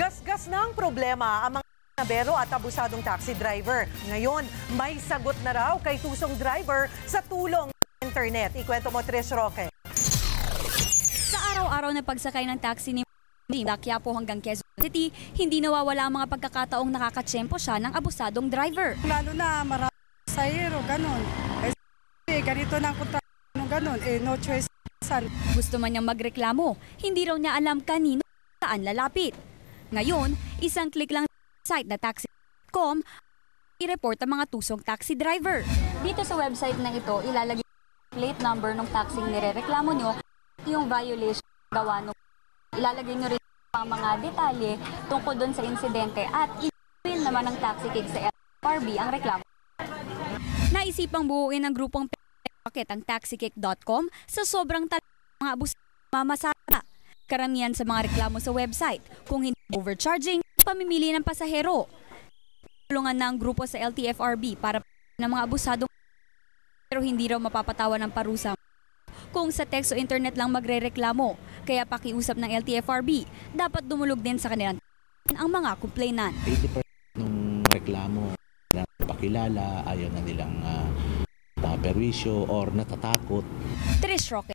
Gasgas na ang problema ang mga nabero at abusadong taxi driver. Ngayon, may sagot na raw kay tusong driver sa tulong ng internet. Ikwento mo, Trish Roque. Sa araw-araw na pagsakay ng taxi ni Quiapo hanggang Quezon City, hindi nawawala ang mga pagkakataong nakakatsyempo siya ng abusadong driver. Lalo na marami pasahero, ganun. Ganito na ang kontrata, ganun. No choice. Gusto man niyang magreklamo, hindi raw niya alam kanino saan lalapit. Ngayon, isang click lang sa site na taxi.com, i-report ang mga tusong taxi driver. Dito sa website na ito, ilalagay ang plate number ng taxi nirereklamo nyo, yung violation gawa nung ilalagay nyo rin ang mga detalye tungkol doon sa insidente at i-fill naman ng taxi cake sa LTFRB ang reklamo. Naisipang buuin ng grupong Pocket ang taxicake.com sa sobrang mga abus mamasada. Karamihan sa mga reklamo sa website, kung hindi overcharging, pamimili ng pasahero. Tulungan na ang grupo sa LTFRB para ng mga abusadong pero hindi raw mapapatawan ng parusa kung sa text o internet lang magrereklamo. Kaya pakiusap ng LTFRB, dapat dumulog din sa kanilang ang mga complainant. 80% ng reklamo na pakilala, ayaw na nilang perwisyo or natatakot. Trish Roque.